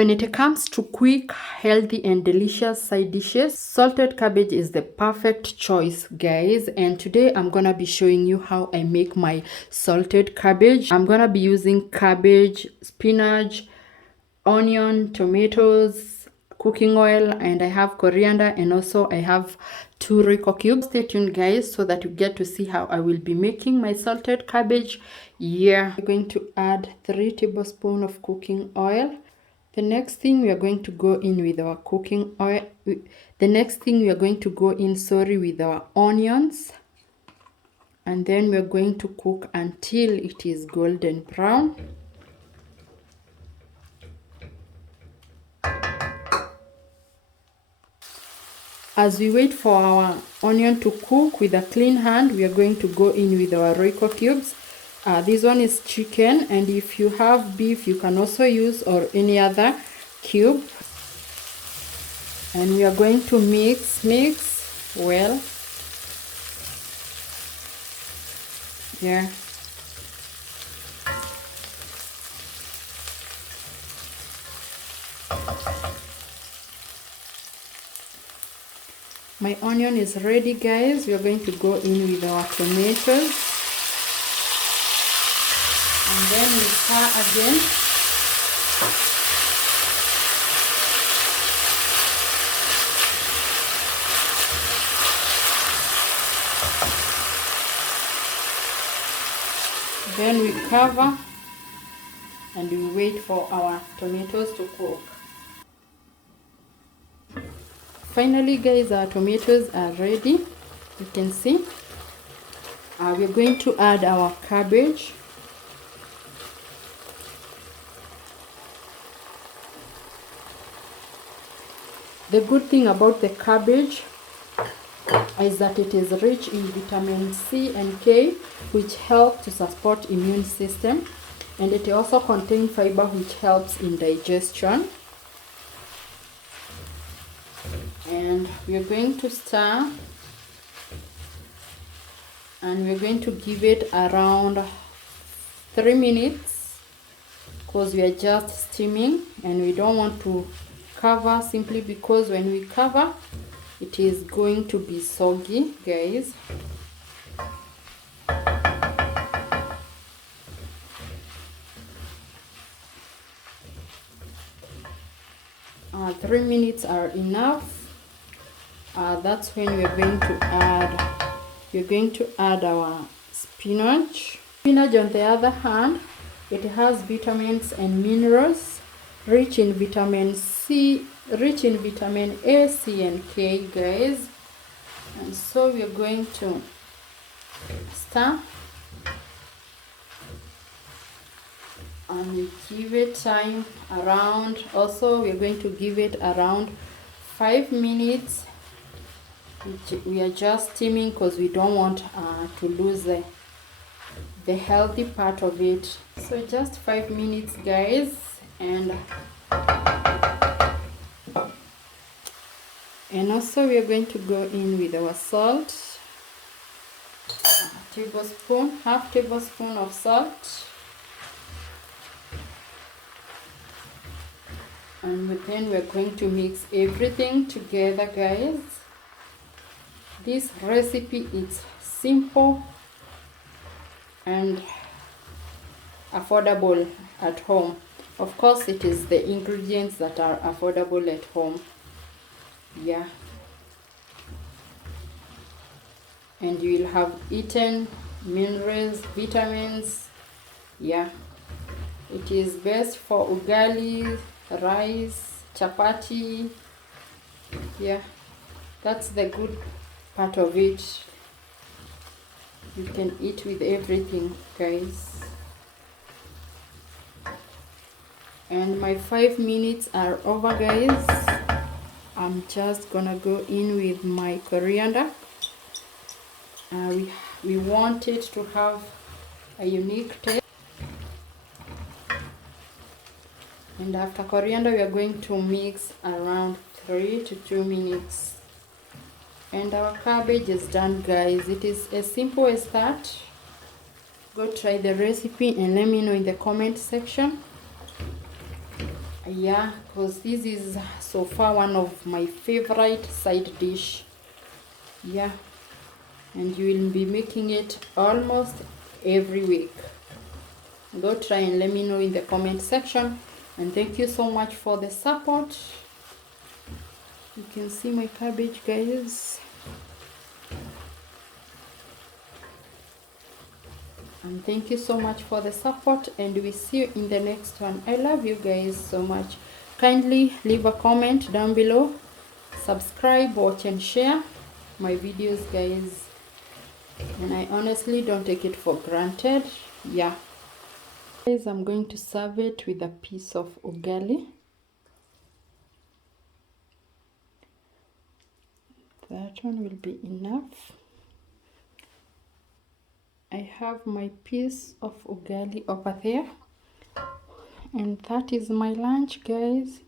When it comes to quick, healthy and delicious side dishes, salted cabbage is the perfect choice, guys. And today I'm gonna be showing you how I make my salted cabbage. I'm gonna be using cabbage, spinach, onion, tomatoes, cooking oil, and I have coriander, and also I have 2 Royco cubes. Stay tuned, guys, so that you get to see how I will be making my salted cabbage. Yeah, we're going to add 3 tablespoons of cooking oil. The next thing we are going to go in with our cooking oil. The next thing we are going to go in, with our onions. And then we are going to cook until it is golden brown. As we wait for our onion to cook with a clean hand, we are going to go in with our Royco cubes. This one is chicken, and if you have beef, you can also use or any other cube. And we are going to mix well. Yeah. My onion is ready, guys. We are going to go in with our tomatoes. And then we stir again. Then we cover and we wait for our tomatoes to cook. Finally, guys, our tomatoes are ready. You can see. We're going to add our cabbage. The good thing about the cabbage is that it is rich in vitamin C and K, which help to support immune system, and it also contains fiber, which helps in digestion. And we're going to stir, and we're going to give it around 3 minutes because we are just steaming, and we don't want to cover, simply because when we cover it is going to be soggy, guys. 3 minutes are enough. That's when we're going to add our spinach. Spinach, on the other hand, it has vitamins and minerals, rich in vitamin C, rich in vitamin A, C and K, guys. And so we're going to stir and we give it time around, also we're going to give it around 5 minutes. We are just steaming because we don't want to lose the healthy part of it. So just 5 minutes, guys. And also we are going to go in with our salt, half tablespoon of salt. And then we're going to mix everything together, guys. This recipe is simple and affordable at home. Of course, it is the ingredients that are affordable at home. Yeah. And you will have eaten minerals, vitamins. Yeah. It is best for ugali, rice, chapati. Yeah. That's the good part of it. You can eat with everything, guys. And my 5 minutes are over, guys. I'm just gonna go in with my coriander. We want it to have a unique taste. And after coriander, we are going to mix around 3 to 2 minutes. And our cabbage is done, guys. It is as simple as that. Go try the recipe and let me know in the comment section. Yeah, because this is so far one of my favorite side dish. Yeah, and you will be making it almost every week. Go try and let me know in the comment section. And thank you so much for the support. You can see my cabbage, guys. And thank you so much for the support, and we see you in the next one. I love you guys so much. Kindly leave a comment down below, subscribe, watch and share my videos, guys, and I honestly don't take it for granted. Yeah guys, I'm going to serve it with a piece of ugali. That one will be enough. I have my piece of ugali over there, and that is my lunch, guys.